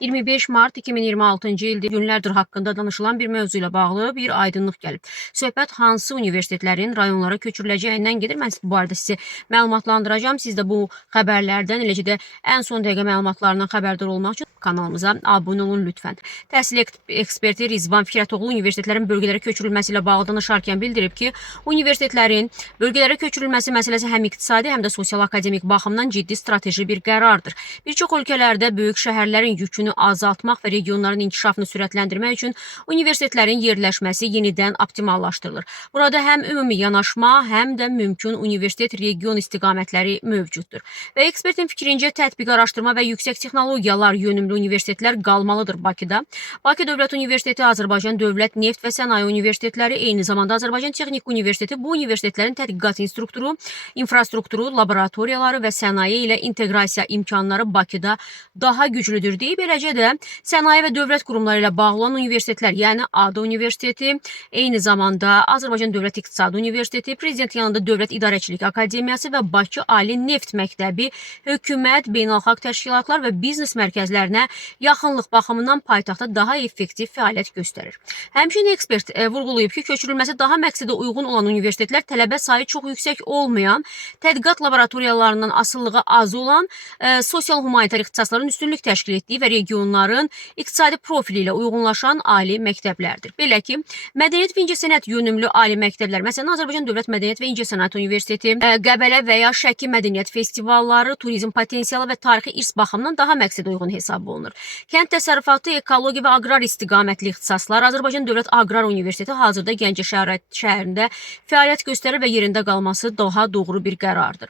25 Mart 2026-cı ildir günlərdir haqqında danışılan bir mövzu ilə bağlı bir aydınlıq gəlib. Söhbət hansı universitetlərin rayonlara köçürüləcəyindən gedir. Mən bu barədə sizi məlumatlandıracağam. Siz də bu xəbərlərdən, eləcə də ən son dəqiqə məlumatlarından xəbərdar olmaq üçün kanalımıza abunə olun lütfən. Təhsil eksperti Rizvan Fikrətoğlu universitetlərin bölgələrə köçürülməsi ilə bağlı danışarkən bildirib ki, universitetlərin bölgələrə köçürülməsi məsələsi həm iqtisadi, həm də sosial akademik baxımdan ciddi strateji bir qərardır. Bir çox ölkələrdə böyük şəhərlərin yükünü azaltmaq və regionların inkişafını sürətləndirmək üçün universitetlərin yerləşməsi yenidən optimallaşdırılır. Burada həm ümumi yanaşma, həm də mümkün universitet-region istiqamətləri mövcuddur. Və ekspertin fikrincə tətbiq araşdırma və yüksək texnologiyalar yönümlü universitetlər qalmalıdır Bakıda. Bakı Dövlət Universiteti, Azərbaycan Dövlət Neft və Sənaye Universitetləri, eyni zamanda Azərbaycan Texnik Universiteti bu universitetlərin tədqiqat instrukturu, infrastrukturu, laboratoriyaları və sənaye ilə inteqrasiya imkanları Bakıda daha güclüdür deyib. Eləcə də sənaye və dövlət qurumları ilə bağlı olan universitetlər, yəni ADA Universiteti, eyni zamanda Azərbaycan Dövlət İqtisadi Universiteti, Prezident yanında Dövlət İdarəçilik Akademiyası və Bakı Ali Neft Məktəbi hökumət, beynəlxalq təşkilatlar və biznes mərkəzlərinə yaxınlıq baxımından paytaxtda daha effektiv fəaliyyət göstərir. Həmçinin ekspert vurğulayıb ki, köçürülməsi daha məqsədə uyğun olan universitetlər tələbə sayı çox yüksək olmayan, tədqiqat laboratoriyalarından asılılığı az olan, sosial-humanitar ixtisasların üstünlük təşkil etdiyi və regionların iqtisadi profili ilə uyğunlaşan ali məktəblərdir. Belə ki, mədəniyyət və incəsənət yönümlü ali məktəblər, məsələn, Azərbaycan Dövlət Mədəniyyət və İncəsənət Universiteti, Qəbələ və ya Şəki mədəniyyət festivalları, turizm potensialı və tarixi irs baxımından daha məqsədə uyğun hesab olunur. Kənd təsərrüfatı, ekologiya və aqrar istiqamətli ixtisaslar Azərbaycan Dövlət Aqrar Universiteti hazırda Gəncə şəhərində fəaliyyət göstərir və yerində qalması daha doğru bir qərardır.